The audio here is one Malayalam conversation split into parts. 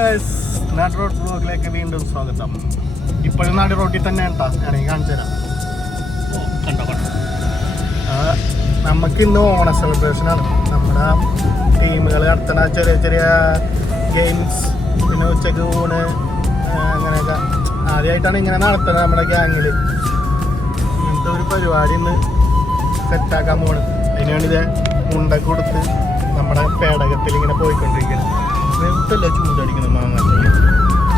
ഗൈസ് നാട് റോഡ് ബ്ലോഗിലേക്ക് വീണ്ടും സ്വാഗതം. ഇപ്പോഴും നാട് റോഡിൽ തന്നെ ഉണ്ടാ? ഞാനീ കാണിച്ചു തരാം. നമുക്ക് ഇന്ന് ഓണ സെലിബ്രേഷൻ ആണ്. നമ്മുടെ ടീമുകൾ നടത്തുന്ന ചെറിയ ചെറിയ ഗെയിംസ് പിന്നെ ഉച്ചയ്ക്ക് ഊണ് അങ്ങനെയൊക്കെ. ആദ്യമായിട്ടാണ് ഇങ്ങനെ നടത്തുന്നത് നമ്മുടെ ഗ്യാങ്ങിൽ ഇങ്ങനത്തെ ഒരു പരിപാടി ഇന്ന് സെറ്റാക്കാൻ പോകണം അതിനുവേണ്ടി ഇത് മുണ്ടൊക്കെ കൊടുത്ത് നമ്മുടെ പേടകത്തിൽ ഇങ്ങനെ പോയിക്കൊണ്ടിരിക്കണം. വെറുത്തല്ല ചൂടടിക്കണം മാങ്ങ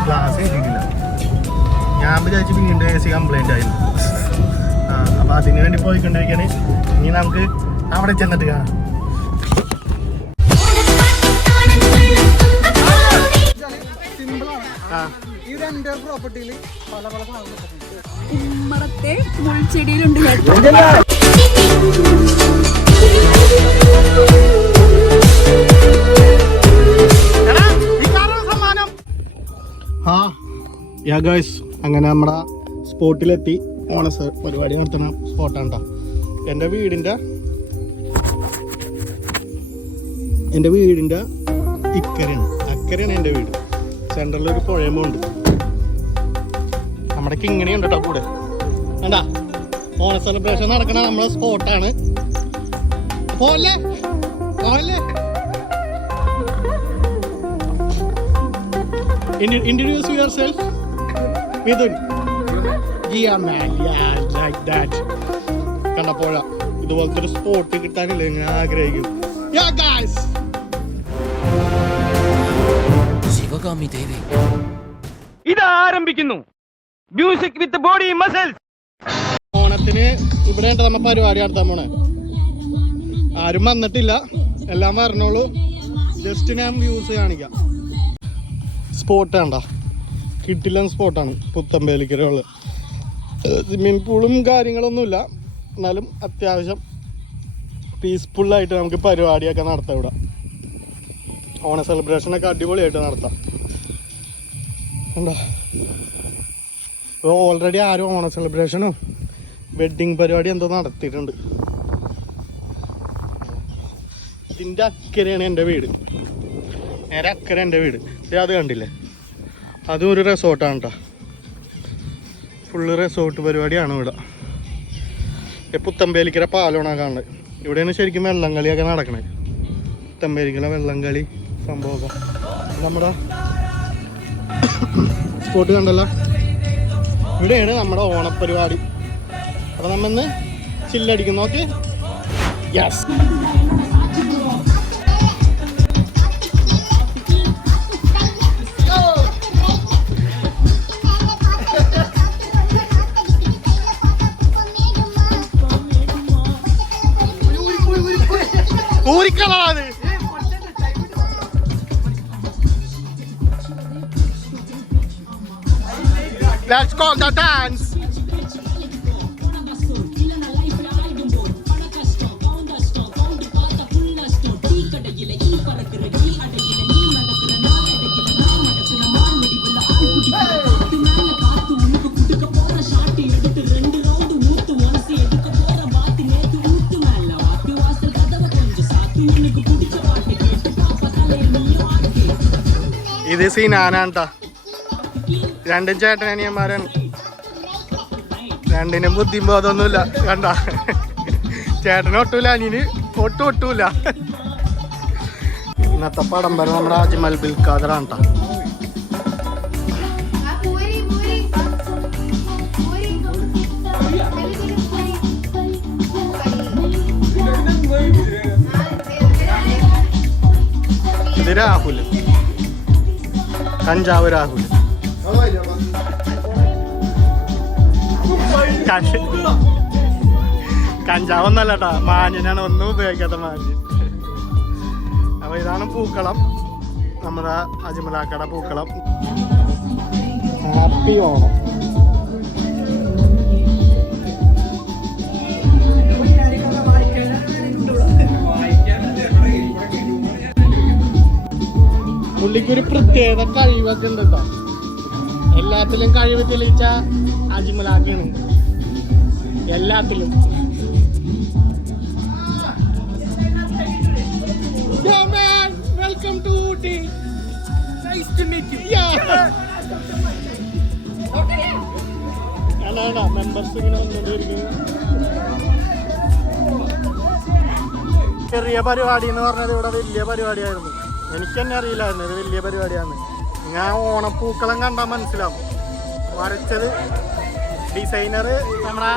ഗ്ലാസ് കിട്ടിയിട്ടില്ല ഞാൻ വിചാരിച്ചു വീണ്ടും എ സി കംപ്ലൈന്റ് ആയിരുന്നു ആ അപ്പോൾ അതിന് വേണ്ടി പോയിക്കൊണ്ടിരിക്കുകയാണ് ഇനി നമുക്ക് അവിടെ ചെന്നിട്ട് കാണാം. ഈ രണ്ട് പ്രോപ്പർട്ടിയിൽ പല പല ഉമ്മറത്തെ മുൾച്ചെടിയിലുണ്ട് കേട്ടോ. ആ യാ ഗേഴ്സ് അങ്ങനെ നമ്മുടെ സ്പോട്ടിലെത്തി. ഓണ പരിപാടി നടത്തുന്ന സ്പോട്ടാണ് കേട്ടോ എന്റെ വീടിന്റെ എന്റെ വീടിന്റെ ഇക്കരയാണ്. അക്കരയാണ് എന്റെ വീട്. സെൻട്രലിൽ ഒരു പുഴയമുണ്ട്. നമ്മുടെ കിങ്ങണിയുണ്ട് കേട്ടോ കൂടെ. വേണ്ട ഓണ സെലിബ്രേഷൻ നടക്കണ നമ്മുടെ സ്പോട്ടാണ്. പോലെ പോലെ introduce yourself. Mithun yeah man. Yeah like that. കണ്ടപ്പോഴ ഇതുപോലത്തെ ഒരു സ്പോട്ട് കിട്ടാനില്ല ഞാൻ ആഗ്രഹിക്കും yeah guys. ശിവകാമി ദേവി. ഇത് ആരംഭിക്കുന്നു മ്യൂസിക് വിത്ത് ബോഡി മസിൽസ് ഓണത്തിന് ഇവിടെ ഉണ്ട് നമ്മ പരിപാടി നടത്താൻ പോണേ. ആരും വന്നിട്ടില്ല. എല്ലാം വരണോളൂ ജസ്റ്റ് ഞാൻ വ്യൂസ് കാണിക്കാം. സ്പോട്ട് കണ്ട കിട്ടില്ല സ്പോട്ടാണ് പുത്തമ്പേലിക്കരയുള്ള. സ്വിമ്മിങ് പൂളും കാര്യങ്ങളൊന്നുമില്ല. എന്നാലും അത്യാവശ്യം പീസ്ഫുള്ളായിട്ട് നമുക്ക് പരിപാടിയൊക്കെ നടത്താം ഇവിടെ. ഓണ സെലിബ്രേഷനൊക്കെ അടിപൊളിയായിട്ട് നടത്താം. കണ്ടോ? ഓൾറെഡി ആരും ഓണ സെലിബ്രേഷനോ വെഡിങ് പരിപാടി എന്തോ നടത്തിയിട്ടുണ്ട്. ഇതിന്റെ അക്കരെയാണ് എന്റെ വീട്. നേരെ അക്കരെ എന്റെ വീട്. അത് കണ്ടില്ലേ? അതും ഒരു റിസോർട്ടാണ് കേട്ടോ ഫുള്ള് റിസോർട്ട് പരിപാടിയാണ് ഇവിടെ. പുത്തമ്പേലിക്കര പാലോണാ കാണുന്നത്. ഇവിടെയാണ് ശരിക്കും വെള്ളം കളിയൊക്കെ നടക്കണേ. പുത്തമ്പേലിക്കര വെള്ളം കളി സംഭവമൊക്കെ. നമ്മുടെ സ്പോട്ട് കണ്ടല്ലോ? ഇവിടെയാണ് നമ്മുടെ ഓണപ്പരിപാടി. അപ്പോൾ നമ്മന്ന് ചില്ലടിക്കുന്നു നോക്ക് യെസ് ഊരിക്കളാത് Let's go the dance. ഇത് സീനാനാണ് രണ്ടും ചേട്ടൻ അനിയന്മാരൻ രണ്ടിനും ബുദ്ധിയും ബോധമൊന്നുമില്ല. കണ്ട. ചേട്ടന് ഒട്ടൂല അനിയന് ഒട്ടും ഒട്ടൂല. ഇന്നത്തെ പടം വരെ നമ്മുടെ അജ്മൽ ബിൽ ഇത് രാഹുൽ കഞ്ചാവ് രാഹുൽ. കഞ്ചാവ് കഞ്ചാവൊന്നല്ല കേട്ടാ മാന്യനാണ് ഒന്നും ഉപയോഗിക്കാത്ത മാന്യൻ. അപ്പൊ ഇതാണ് പൂക്കളം. നമ്മുടെ അജ്മലാക്കട പൂക്കളം. ഹാപ്പി ഓണം. പുള്ളിക്കൊരു പ്രത്യേക കഴിവൊക്കെ ഉണ്ട് കേട്ടോ എല്ലാത്തിലും കഴിവ് തെളിയിച്ച അജിമലാക്കിയാണ് എല്ലാത്തിലും. ചെറിയ പരിപാടി എന്ന് പറഞ്ഞത് ഇവിടെ വലിയ പരിപാടിയായിരുന്നു. എനിക്ക് തന്നെ അറിയില്ലായിരുന്നു ഇത് വലിയ പരിപാടിയാണ്. ഞാൻ ഓണപ്പൂക്കളം കണ്ടാൽ മനസ്സിലാവും. വരച്ചത് ഡിസൈനർ നമ്മളെ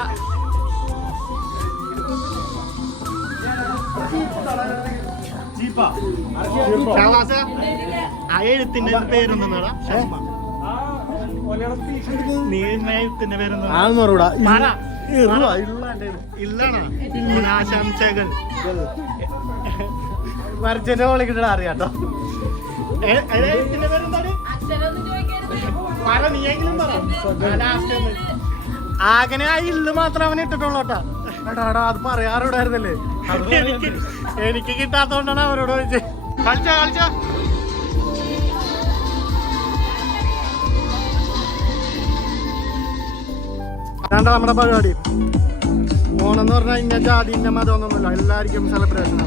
ആ എഴുത്തിന്റെ പേരൊന്നാടാ നീ ഇന്ന എഴുത്തിന്റെ പേരൊന്നും ഇല്ലണ? ആശംസകൾ മറിച്ചെന്നെ വിളിക്കണ അറിയാട്ടോ. ആകനെ ആ ഇല്ല് മാത്രം അവൻ ഇട്ടിട്ടുള്ളൂ കേട്ടാ. അത് പറയാറുണ്ടായിരുന്നല്ലേ? എനിക്ക് കിട്ടാത്തോണ്ടാണ് അവരോട് ചോദിച്ചത് കളിച്ച കളിച്ച. നമ്മുടെ പരിപാടി. ഓണം എന്ന് പറഞ്ഞാൽ ഇന്ന ജാതി ഇന്ന മതമൊന്നുമില്ല എല്ലാവർക്കും സെലിബ്രേഷൻ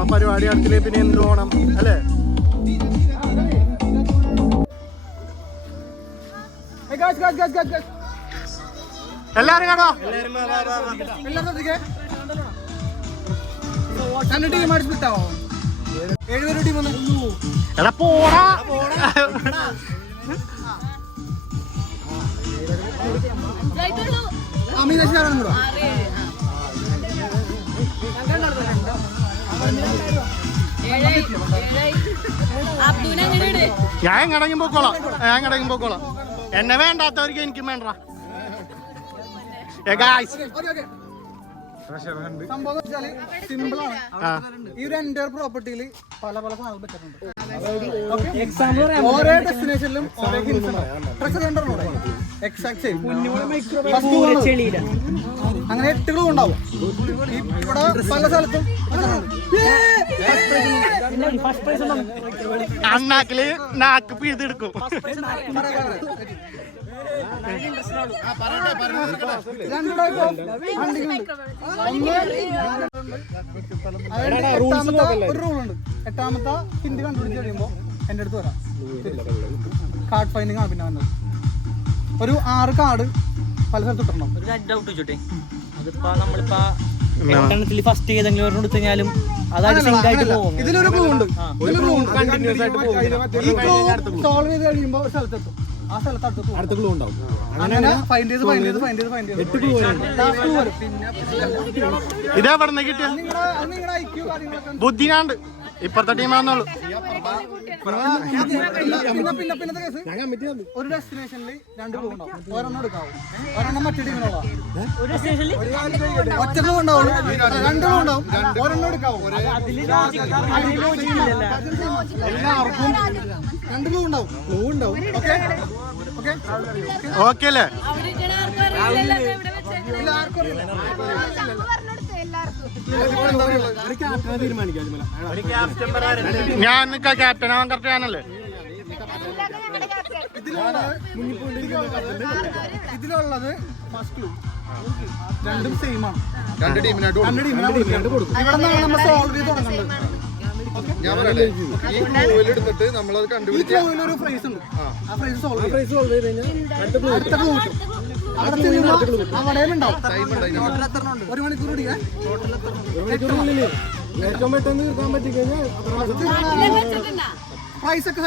നമ്മ പരിപാടി അടുത്തില്ലേ? പിന്നെ എന്ത് ഓണം അല്ലേ. എല്ലാരും കേട്ടോ എല്ലാം ശ്രദ്ധിക്കേ രണ്ട് ടീം ആയിട്ട് സ്പ്ലിറ്റ് ആവോ? ഏഴുപേരുടെ ടീം ഒന്ന് എടാ പോടാ. അബ്ദുവിനെ എങ്ങനെയാണ് ഞാൻ എങ്ങടങ്ങി പോക്കോളാം ഞാൻ എങ്ങടങ്ങി പോക്കോളാം എന്നെ വേണ്ടാത്തവർക്ക് എനിക്കും വേണ്ട. സംഭവം ഈ ഒരു എന്റെ പ്രോപ്പർട്ടിയിൽ പല പല സാധനങ്ങൾ പറ്റുന്നുണ്ട് ഓരോ ഡെസ്റ്റിനേഷനിലും ഓരോ ഹിൽസ് ഉണ്ടാവും എക്സാക്ട് സെയിം അങ്ങനെ എട്ടുകളും ഉണ്ടാവും. ഇവിടെ പല സ്ഥലത്തും. അണ്ണാക്കിൽ നാക്ക് പിഴുതെടുക്കും. എട്ടാമത്തെ ഒരു റൂൾ ഉണ്ട്. എട്ടാമത്തെ ഹിന്ദി കണ്ടുപിടിച്ച് കഴിയുമ്പോ എന്റെ അടുത്ത് വരാം. കാർഡ് ഫൈനിങ് ആണ് പിന്നെ വന്നത്. ഒരു ആറ് കാർഡ് പല സ്ഥലത്ത് ഇട്ടണം ഒരു ഡൗട്ട് ചോട്ടെ അതിപ്പോ നമ്മളിപ്പോ എട്ടെണ്ണത്തിൽ ഫസ്റ്റ് ഏതെങ്കിലും ഒരെണ്ണം എടുത്തു കഴിഞ്ഞാലും അതായത് സിങ്ക് ആയിട്ട് പോകും. ഇതിലൊരു ക്ലൂ ഉണ്ട്. ഇതിലൊരു ക്ലൂ ഉണ്ട്. കണ്ടിന്യൂസ് ആയിട്ട് ഈ ക്ലൂ സോൾവ് ചെയ്ത് കഴിയുമ്പോൾ ഒരു സ്ഥലത്തെത്തും ആ സ്ഥലത്ത് അടുത്ത അടുത്ത ക്ലൂ ഉണ്ടാവും. അങ്ങനെ ഫൈൻഡ് ചെയ്ത് ഫൈൻഡ് ചെയ്ത് ഫൈൻഡ് ചെയ്ത് ഫൈൻഡ് ചെയ്ത്. എട്ട് ക്ലൂ വരും. പിന്നെ ഇതേ പറഞ്ഞ കിട്ടിയ നിങ്ങളുടെ അത് നിങ്ങളുടെ ഐക്യു കാര്യങ്ങളൊക്കെ. ബുദ്ധിനാണ്ട്. ഇപ്പുറത്തെ ടീമാന്നുള്ളു ഒരു ഡെസ്റ്റിനേഷനിൽ രണ്ട് ക്ലൂ ഉണ്ടാവും. ഒരെണ്ണം എടുക്കാവും. ഒരെണ്ണം മറ്റേ ടീമിനുള്ള ഒരു സ്റ്റേഷനിൽ ഒറ്റ ക്ലൂ ഉണ്ടാവും. രണ്ട് ക്ലൂ ഉണ്ടാവും. ഒരെണ്ണം എടുക്കാവും. എല്ലാവർക്കും രണ്ട് ഉണ്ടാവും. ഉണ്ടാവും. ഓക്കെ ഓക്കെ ഓക്കെ അല്ലേ? ആർക്കും ഞാൻ നിക്ക ക്യാപ്റ്റൻ അവൻ കറക്റ്റ് ഞാനല്ലേ ഇതിലുള്ളത് ഫസ്റ്റ് രണ്ടും സെയിം ആണ് രണ്ട് ടീമിനായിട്ട് രണ്ട് ടീമിനായിട്ട് കൊടുക്കും. ഇവിടെ നിന്നാണ് നമ്മൾ സോൾവ് ചെയ്ത് തുടങ്ങേണ്ടത് ഞാൻ പറയട്ടെ ഈ ക്ലൂവിൽ എടുത്തിട്ട് നമ്മളത് ഈ ഒരു ഫ്രേസ് ഉണ്ട്. ആ. ഫ്രേസ് സോൾവ് ഫ്രേസ് സോൾവ് ചെയ്ത് കഴിഞ്ഞാൽ അടുത്ത ക്ലൂ കിട്ടും. അവിടെ ചെല്ലുമ്പോൾ അവിടെയും ഉണ്ടാവും ഒരു മണിക്കൂർ കൂടി ഏറ്റവും പെട്ടെന്ന് തീർക്കാൻ പറ്റി കഴിഞ്ഞാൽ പ്രൈസ് ഒക്കെ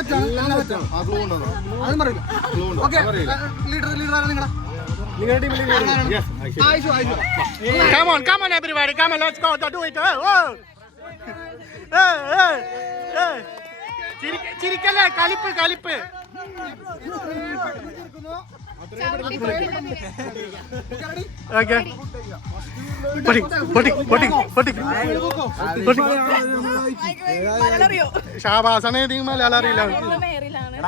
അതും പറയില്ല. ഓക്കെ ലീഡർ ലീഡർ നിങ്ങളുടെ ടീമിൽ Ayishu Ayishu. Come on, come on, everybody. Come on, let's go. Do it. Oh, oh. Hey, hey, hey. ചിരിക്ക- ചിരിക്കല്ലേ? കലിപ്പ് കലിപ്പ്.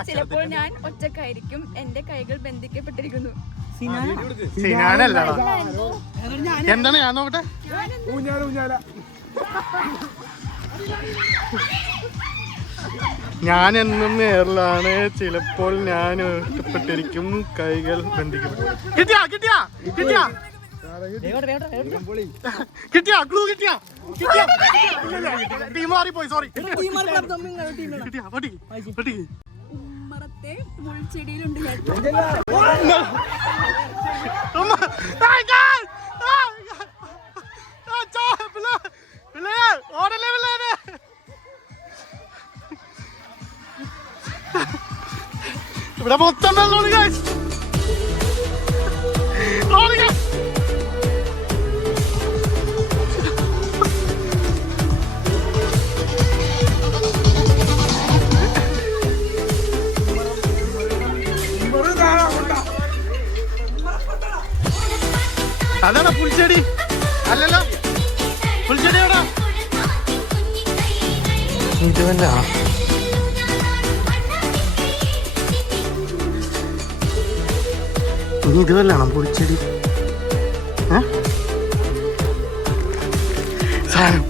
ചിലപ്പോൾ ഞാൻ ഒറ്റക്കായിരിക്കും എന്റെ കൈകൾ ബന്ധിക്കപ്പെട്ടിരിക്കുന്നു സിനാനല്ല എന്താണ് ഞാൻ നോക്കട്ടെ ഞാൻ എന്നും നേരിലാണ് ചിലപ്പോൾ ഞാൻ ഇഷ്ടപ്പെട്ടിരിക്കും കൈകൾ ബന്ധിക്കപ്പെട്ടു കിട്ടിയാ കിട്ടിയാ കിട്ടിയാ. കിട്ടിയാ ക്ലൂ കിട്ടിയാ. ടീം പോയി സോറി പട്ടി ഇവിടെ മൊത്തം വെള്ളമാണ് guys. അതാണോ പുൽച്ചെടി. അല്ലല്ലോ. പുൽച്ചെടി എവിടാ? ഇതുവല്ല ഇനി ഇതുവല്ലാണോ പൊടിച്ചെടി? സാധനം സാധനം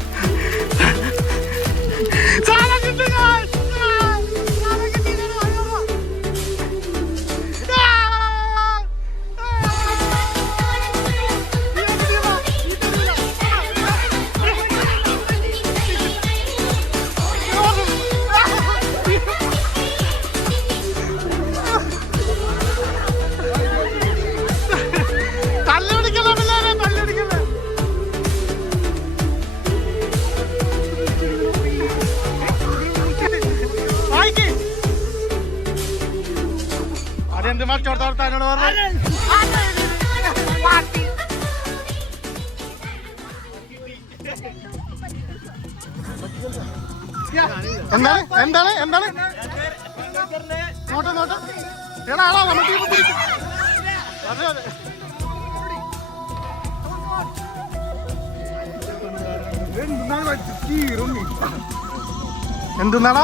എന്തെന്നാടാ?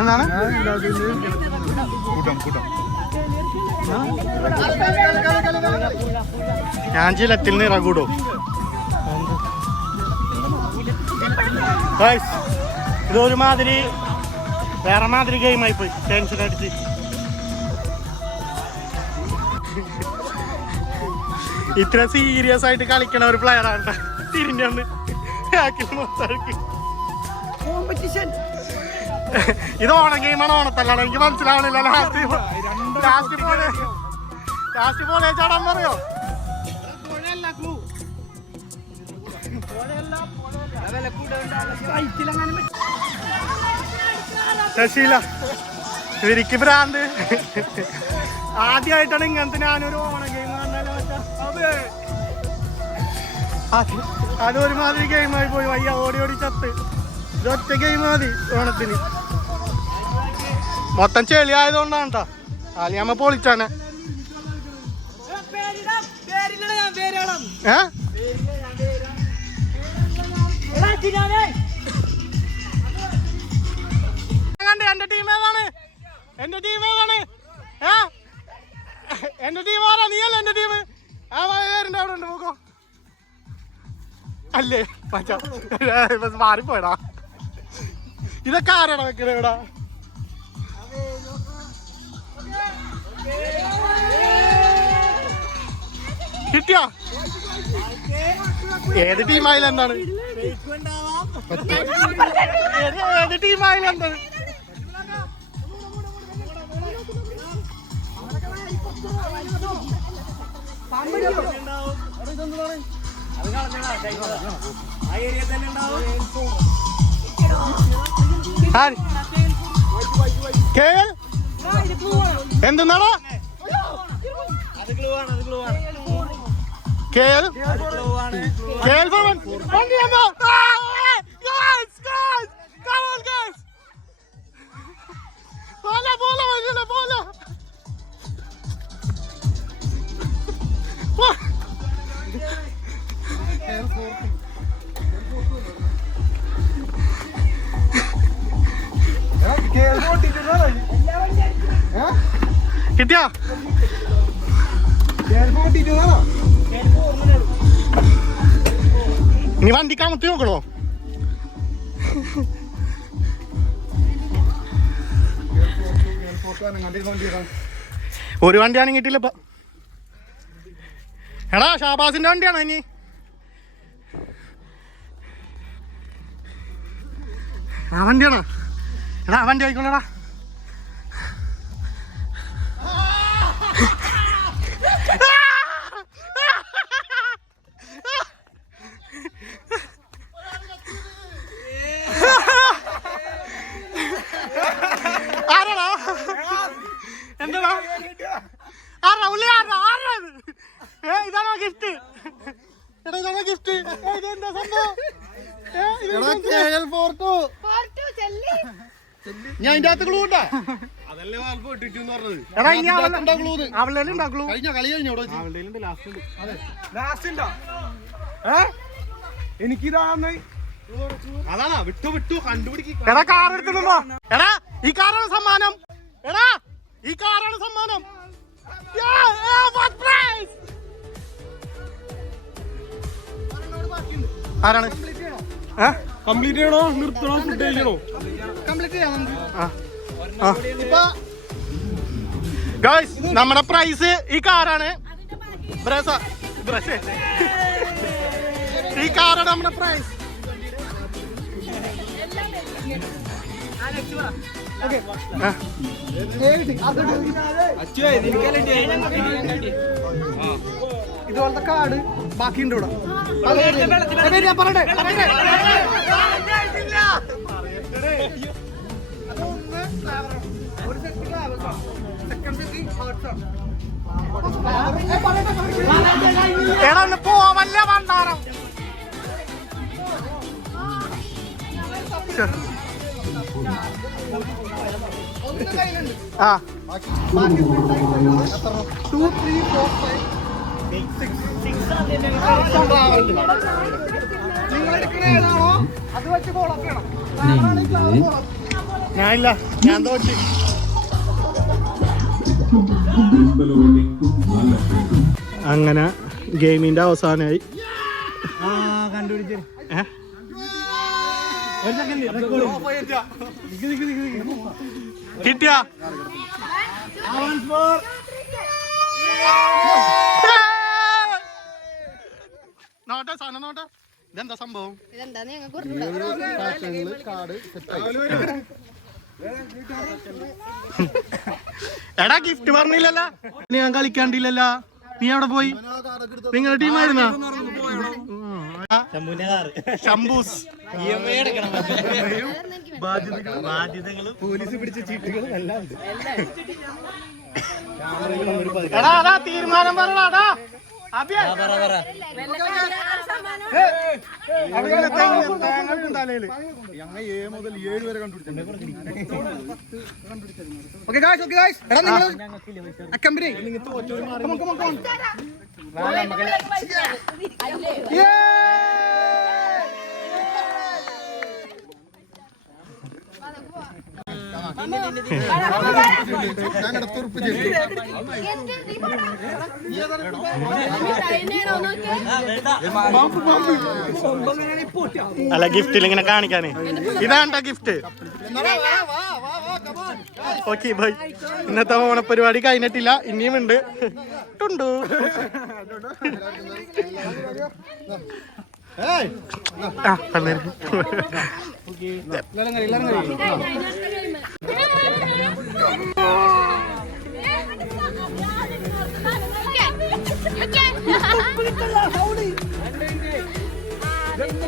എന്താണ്? ഞാൻ ചിലത്തിൽ നിന്ന് ഗൈസ് ഇതൊരു മാതിരി വേറെ മാതിരി ഗെയിമായി പോയി. ടെൻഷൻ അടിച്ച്. ഇത്ര സീരിയസ് ആയിട്ട് കളിക്കണ ഒരു പ്ലെയർ ആണ് തിരിഞ്ഞൊന്ന് ബാക്കിൽ മൊത്തം ഇത് ഓണം ഗെയിമാണ് ഓണത്തല്ലാണ്. എനിക്ക് മനസ്സിലാവണില്ല. ലാസ്റ്റ് ലാസ്റ്റ് പോലെ ലാസ്റ്റ് പോലെ ചാടാൻ പറയോ ശശീല ഇവരിക്ക് ഭ്രാന്ത്. ആദ്യമായിട്ടാണ് ഇങ്ങനത്തെ ഞാനൊരു ഓണ ഗെയിം അതെ. അത് അതൊരുമാതിരി ഗെയിമായി പോയി. വയ്യ ഓടി ഓടി ചത്ത്. ഇതൊറ്റ ഗെയിം മതി ഓണത്തിന്. മൊത്തം ചെളി ആയതുകൊണ്ടാണ് കേട്ടോ അല്ലെങ്കിൽ നമ്മ പൊളിച്ചാനെ ഏ? കണ്ടേ എന്റെ ടീം ഏതാണ്? എന്റെ ടീം ഏതാണ്? ഏ? എന്റെ ടീം ആരാ? നീയല്ലേ എന്റെ ടീം ആ പേരുണ്ട് അവിടെ ഉണ്ട് പോക്കോ അല്ലേ? മാറിപ്പോയടാ. ഇതൊക്കെ ആരാണ് വെക്കണേ ഇവിടെ? കിട്ടിയോ? ഏത് ടീമായാലും എന്താണ്? ഏത് ടീമായാലും എന്താണ്? തന്നെ കേൾ? എന്തെന്നാടാ കേൾ കേൾ. വണ്ടി വന്നോ? കമത്തി നോക്കണോ? ഒരു വണ്ടി ആണെങ്കിൽ കിട്ടിയില്ല ഇപ്പൊ. എടാ ഷാബാസിന്റെ വണ്ടിയാണ് ഇനി? ആ വണ്ടിയാണ്? എടാ വണ്ടി ആയിക്കോളടാ ആരാടാ എന്താടാ ആരാ ഉള്ളി ആരാ ആരാ ഇത്? ഏ ഇതാണോ ഗിഫ്റ്റ് എടാ ഇതാണോ ഗിഫ്റ്റ് ഇതെന്താ സംഭവം? ഞാൻ അതിന്റെ അകത്ത് ക്ലൂ ഉണ്ടാ എടാ ഇനി കഴിഞ്ഞ കളി എനിക്കിതാന്ന്. അതാണാ? വിട്ടു വിട്ടു കണ്ടുപിടിക്കും. എടാ കാർ എടുത്തിട്ടുണ്ടോ എടാ ഈ കാറാണ് സമ്മാനം. എടാ ഈ കാറാണ് സമ്മാനം. Yeah, yeah. ആരാണ്? കംപ്ലീറ്റ് ചെയ്യണോ? നിർത്തണോ? ഫുഡ് കഴിക്കണോ? കംപ്ലീറ്റ് ചെയ്യാം ആ. ആ. നമ്മുടെ പ്രൈസ് ഈ കാറാണ് ഈ കാറാണ് നമ്മുടെ പ്രൈസ് ഇതുപോലത്തെ കാർഡ് ബാക്കിയുണ്ട് ഇവിടെ. ഞാൻ പറയട്ടെ. എടാ പോവല്ല കയ്യിലുണ്ട്. ആ ടു ത്രീ ഫോർ ഫൈവ് ഞാനില്ല. ഞാൻ തോറ്റി അങ്ങനെ ഗെയിമിന്റെ അവസാനമായി? കിട്ടിയ? നോട്ടെ സാധനം നോട്ടെ ഇതെന്താ സംഭവം? എടാ ഗിഫ്റ്റ് പറഞ്ഞില്ലല്ലോ. ഞാൻ കളിക്കാണ്ടില്ലല്ലോ. നീ അവിടെ പോയി? നിങ്ങളുടെ ടീമായിരുന്നാ ശംബൂസ് പോലീസ് പിടിച്ച ചീട്ടുകളും എല്ലാം ഉണ്ട് തീരുമാനം അഭ്യ ഞങ്ങൾ ഏ മുതൽ ഏഴ് വരെ കണ്ടുപിടിച്ചിട്ടുണ്ട്. Okay, അല്ല ഗിഫ്റ്റിൽ ഇങ്ങനെ കാണിക്കാനേ. ഇതാണ്ട ഗിഫ്റ്റ് ഓക്കെ ബൈ ഇന്നത്തെ ഓണപ്പരിപാടി കഴിഞ്ഞിട്ടില്ല ഇനിയും ഉണ്ട് ടുണ്ടു.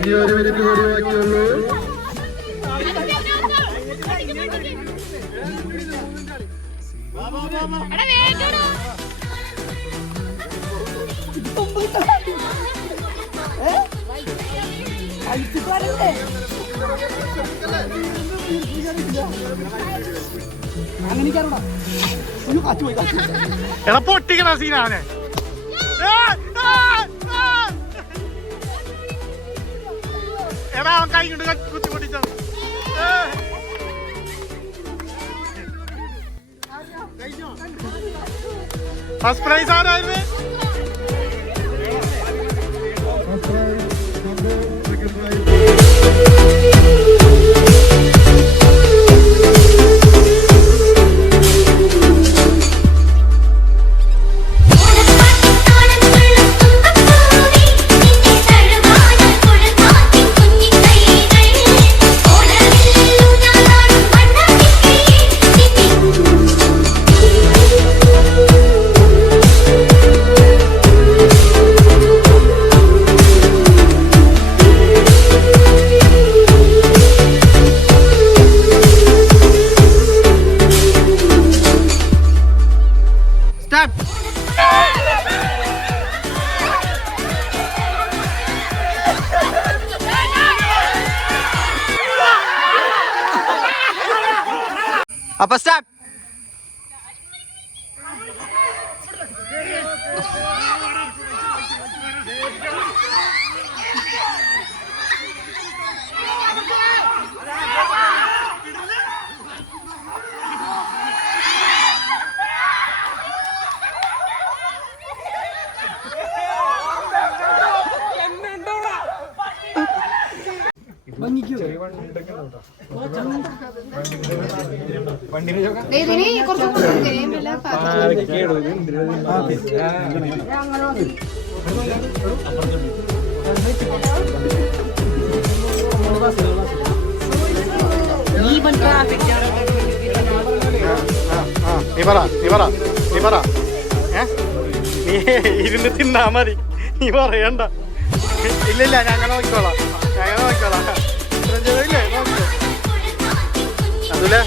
ഈ ഒരു മിനിറ്റ് കൂടി ബാക്കിയുള്ളൂ എടാ പൊട്ടിക്കണ സീനാണ് എടാ അവൻ കൈ കൊണ്ട് കുത്തി പൊട്ടിച്ചോ. ഫസ്റ്റ് പ്രൈസ് ആരായിരുന്നു Thank you. നീ പറ നീ പറ നീ പറ. ഏ? നീ ഇരുന്ന് തിന്നാ മതി. നീ പറയണ്ട. ഇല്ല ഇല്ല ഞങ്ങൾ നോക്കിക്കോളാം. ഞങ്ങൾ നോക്കിക്കോളാം. അതുപോലെ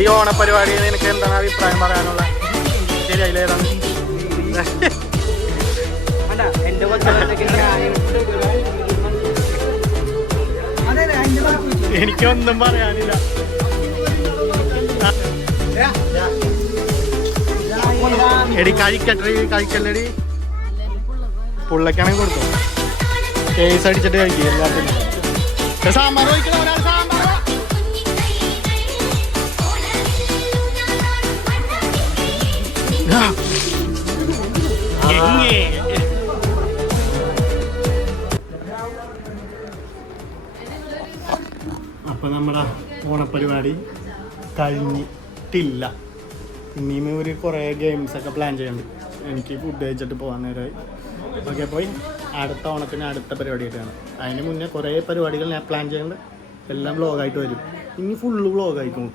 ഈ ഓണപരിപാടി നിനക്ക് എന്താണ് അഭിപ്രായം പറയാനുള്ള ശരി അതിലേതാണ്. എനിക്കൊന്നും പറയാനില്ല. എടി കഴിക്കട്ടെ കഴിക്കല്ലടി. പുള്ളക്കാണെങ്കിൽ കൊടുത്തു. കേസ് അടിച്ചിട്ട് കഴിക്കും എല്ലാത്തിനും. സാമ്പാർ ഒഴിക്കണം ഒരാൾ സാമ്പാർ? അപ്പൊ നമ്മുടെ ഓണപ്പരിപാടി കഴിഞ്ഞിട്ടില്ല. ഇനിയും ഒരു കുറേ ഗെയിംസ് ഒക്കെ പ്ലാൻ ചെയ്യുന്നുണ്ട് എനിക്ക് ഫുഡ് കഴിച്ചിട്ട് പോകാൻ നേരമായി ഓക്കെ പോയി. അടുത്ത ഓണത്തിന് അടുത്ത പരിപാടിയായിട്ടാണ്. അതിന് മുന്നേ കുറേ പരിപാടികൾ ഞാൻ പ്ലാൻ ചെയ്യുന്നുണ്ട് എല്ലാം വ്ളോഗായിട്ട് വരും. ഇനി ഫുള്ള് വ്ളോഗായിക്കോളും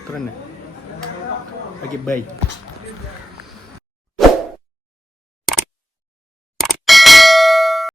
ഇത്ര തന്നെ ഓക്കെ ബൈ